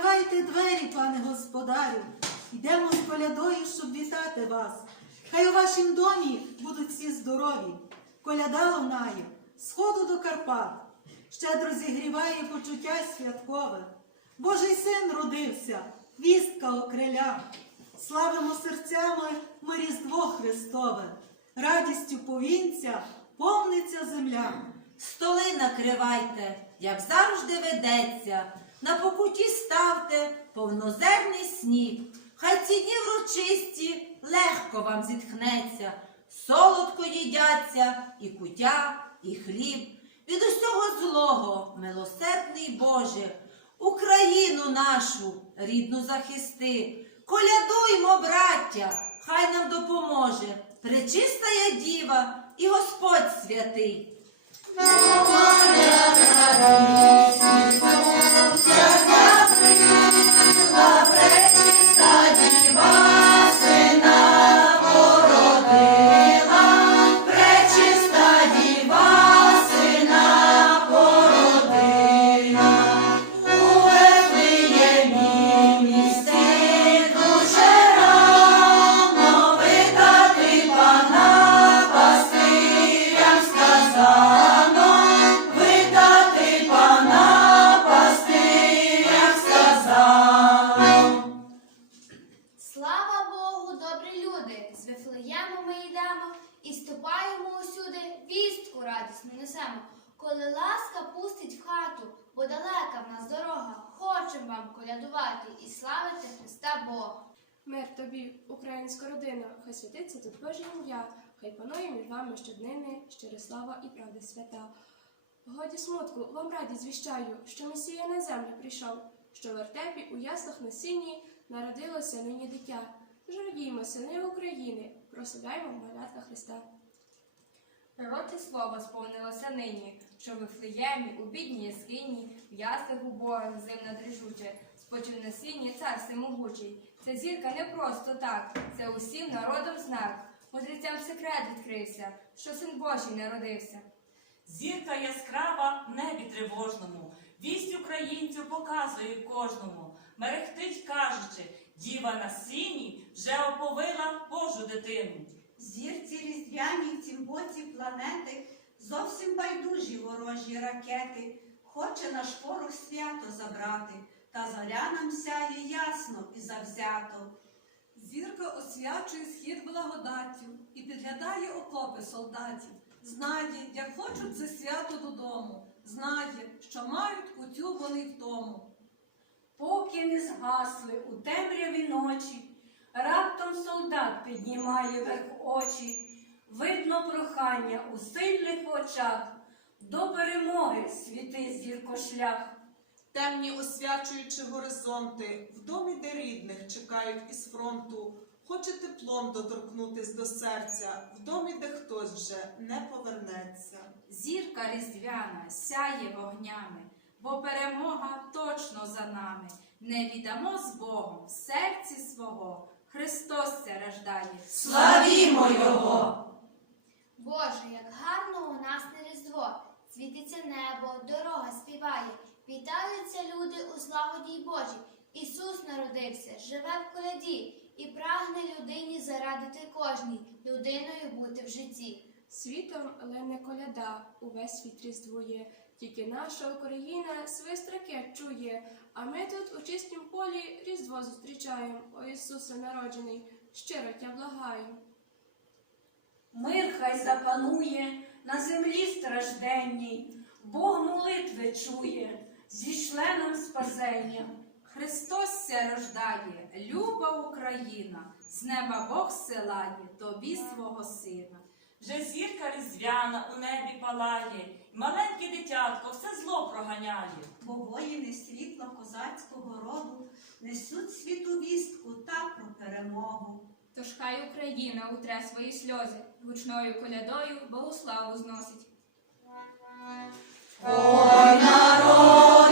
Відкривайте двері, пане господарю. Йдемо з колядою, щоб вітати вас. Хай у вашім домі будуть всі здорові. Коляда лунає, сходу до Карпат, щедро зігріває почуття святкове. Божий син родився, вістка окриля. Славимо серцями ми Різдво Христове, радістю повінця повниться земля. Столи накривайте, як завжди ведеться, на покуті ставте повнозерний сніг. Хай ці дні врочисті легко вам зітхнеться, солодко їдяться і кутя, і хліб. Від усього злого, милосердний Боже, Україну нашу рідну захисти. Колядуймо, браття, хай нам допоможе пречистая діва і Господь святий. Вістку радісну несемо. Коли ласка пустить в хату, бо далека в нас дорога, хочем вам колядувати і славити Христа Бога. Мир тобі, українська родина, хай святиться тут Боже ім'я, хай панує між вами щоднини, щира слава і правда свята. Годі смутку, вам радість звіщаю, що Месія на землю прийшов, що в вертепі у яслах на сині народилося нині дитя. Жрадімо, сини України, прославляймо малятка Христа. Пророке слово сповнилося нині, що в Вифлеємі, у бідній яскині, в яслах убогих зимна дрижуче, спочив на сіні цар всемогучий. Ця зірка не просто так, це усім народом знак. Мудрецям секрет відкрився, що син Божий народився. Зірка яскрава в небі тривожному, вість українцю показує кожному. Мерехтить, кажучи, діва на сіні вже оповила Божу дитину. Зірці різдвяні в цім боці планети зовсім байдужі ворожі ракети. Хоче наш порох свято забрати, та зоря нам сяє ясно і завзято. Зірка освячує схід благодаттю і підглядає окопи солдатів. Знає, як хочуть це свято додому. Знає, що мають кутю вони в тому. Поки не згасли у темряві ночі, раптом солдат піднімає вверх очі, видно прохання у сильних очах, до перемоги світи зірко шлях. Темні освячуючи горизонти, в домі, де рідних чекають із фронту, хоче теплом доторкнутись до серця, в домі, де хтось вже не повернеться. Зірка різдвяна сяє вогнями, бо перемога точно за нами. Не віддамо з Богом в серці свого. Христос це рождає. Славімо Його! Боже, як гарно у нас на Різдво, світиться небо, дорога співає, вітаються люди у злагоді й Божій. Ісус народився, живе в коляді і прагне людині зарадити кожній, людиною бути в житті. Світом лине коляда, увесь світ різдвує, тільки наша Україна свист ракет чує, а ми тут у чистім полі Різдво зустрічаємо, о Ісусе народжений, щиро тя благаю. Мир хай запанує на землі стражденній, Бог молитви чує, зішле нам спасення. Христос ся рождає, люба Україна, з неба Бог силає тобі свого сина. Вже зірка різдвяна у небі палає, маленьке дитятко все зло проганяє. Бо воїни світла козацького роду несуть світу вістку та про перемогу. Тож хай Україна утре свої сльози, гучною колядою Богославу зносить. Ой, народи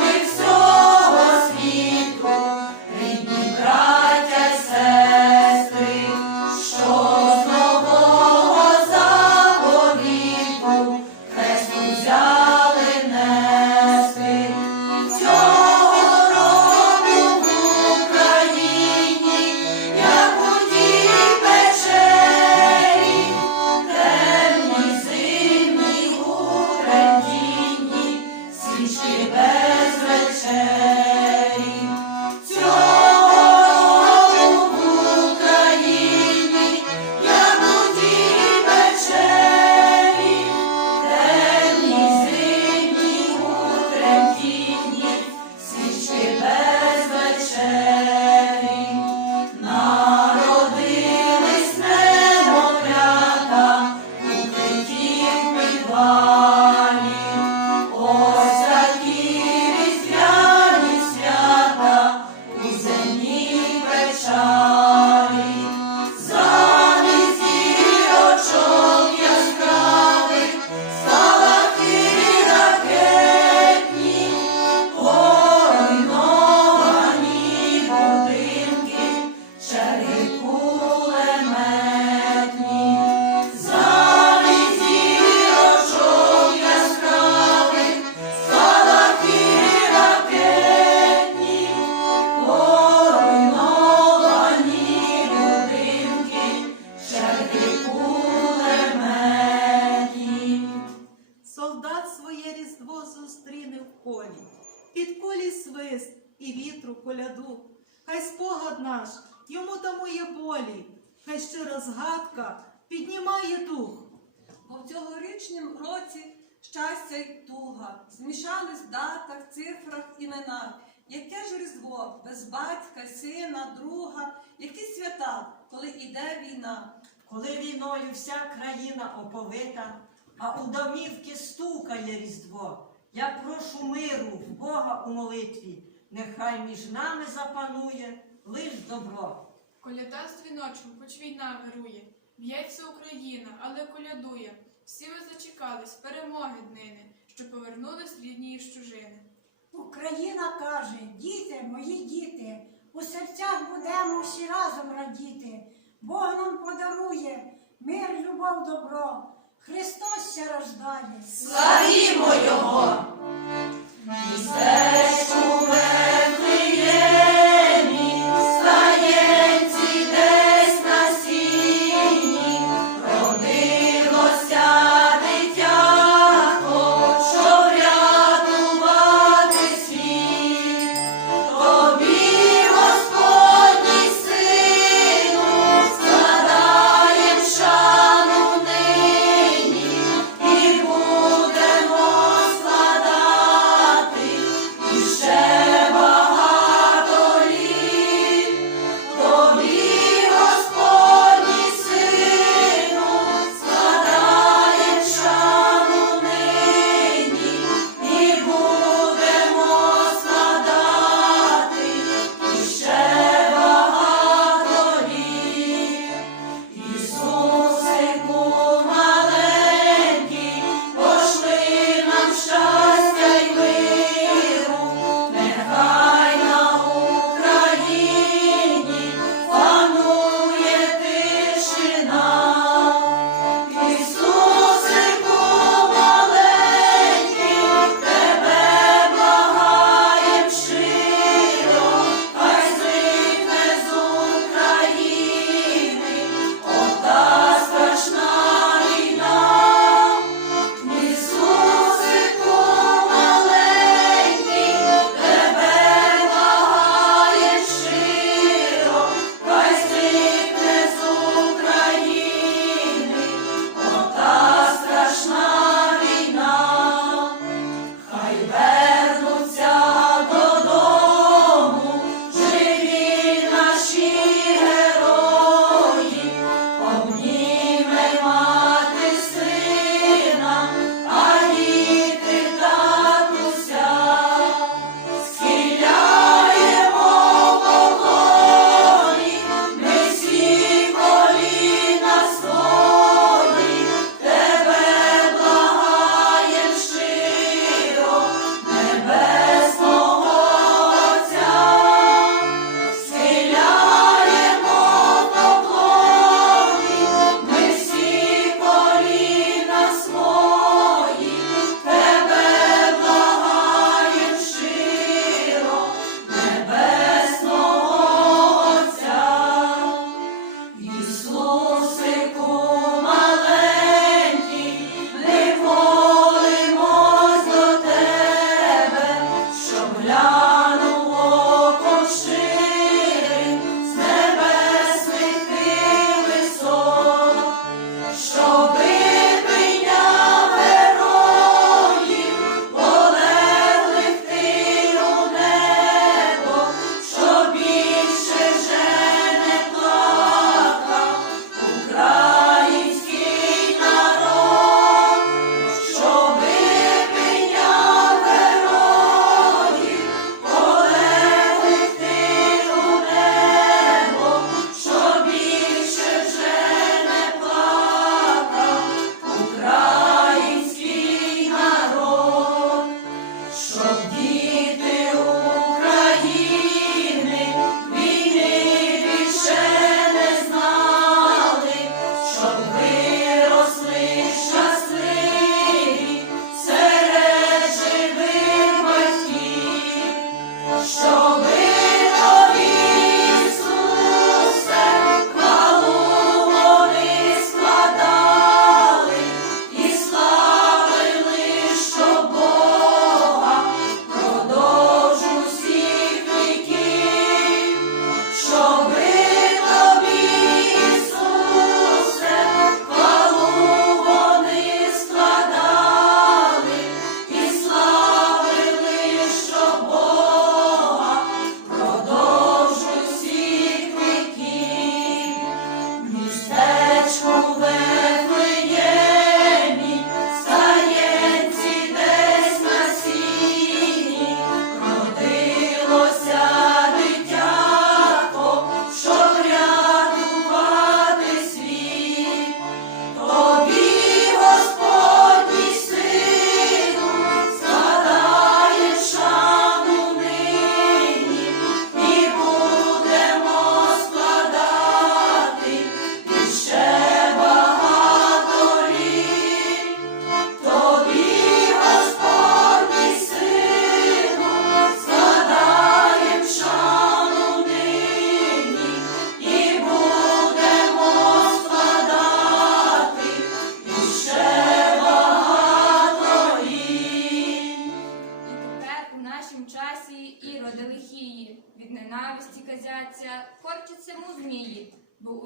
і вітру коляду. Хай спогад наш йому тамує болі, хай щира згадка піднімає дух. Бо в цьогорічнім році щастя й туга змішались в датах, цифрах, іменах. Яке ж різдво без батька, сина, друга, які свята, коли іде війна. Коли війною вся країна оповита, а у домівки стукає різдво. Я прошу миру в Бога у молитві, нехай між нами запанує лиш добро. Коляда з дзвіночком, хоч війна вирує, б'ється Україна, але колядує. Всі ви зачекались перемоги днини, що повернулись рідні із чужини. Україна каже, діти, мої діти, у серцях будемо всі разом радіти. Бог нам подарує мир, любов, добро. Христос ся рождає. Славімо Його! Містечку Вифлеємі,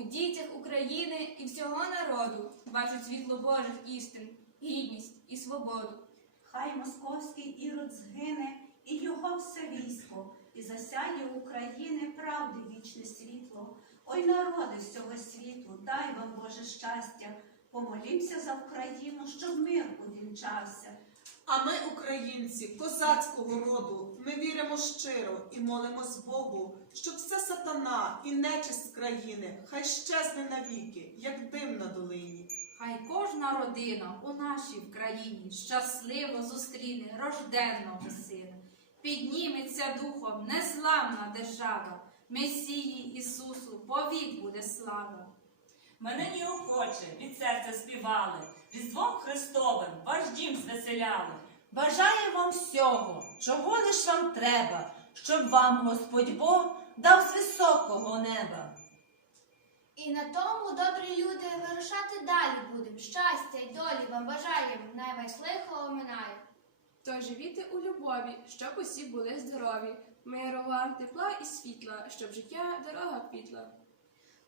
у дітях України і всього народу бачать світло Божих істин, гідність і свободу. Хай московський ірод згине, і його все військо, і засяє України правди вічне світло. Ой, народи всього світу, дай вам Боже щастя, помолімся за Україну, щоб мир увінчався. А ми, українці, козацького роду, ми віримо щиро і молимось Богу, щоб все сатана і нечисть з країни хай щезне навіки, як дим на долині. Хай кожна родина у нашій країні щасливо зустріне рожденного сина. Підніметься духом незламна держава, Месії Ісусу повік буде слава. Ми нині охоче від серця співали, Різдвом Христовим ваш дім звеселяли. Бажаю вам всього, чого лиш вам треба, щоб вам Господь Бог дав з високого неба. І на тому, добрі люди, вирушати далі будем. Щастя й долі вам бажаємо, най вас лихо оминає. Тож живіте у любові, щоб усі були здорові, миру вам, тепла і світла, щоб життя дорога квітла.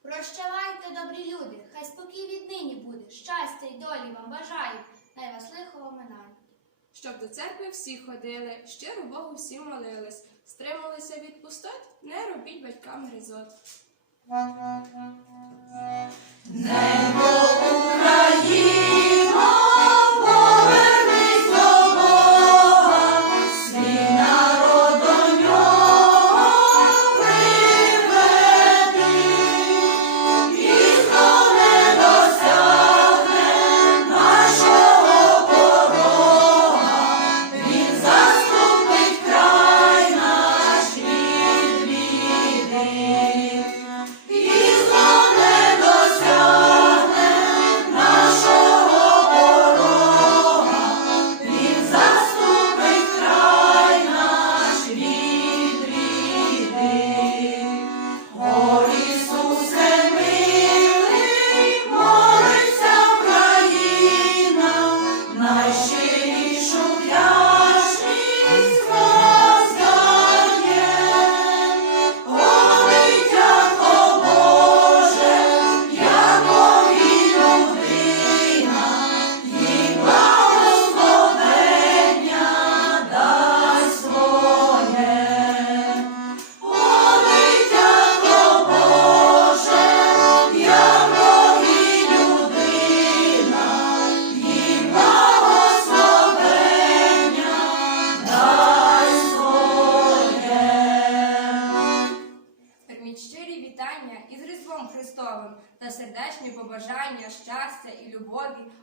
Прощавайте, добрі люди, хай спокій віднині буде. Щастя й долі вам бажаю, най вас лихо оминає. Щоб до церкви всі ходили, щиро Богу всі молились, стрималися від пустот, не робіть батькам гризот. Україно,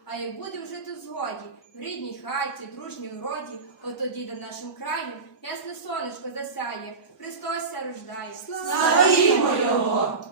А як будемо жити в згоді, в рідній хаті, дружній роді, от тоді над нашим краєм ясне сонечко засяє, Христос ся рождає. Славімо Його!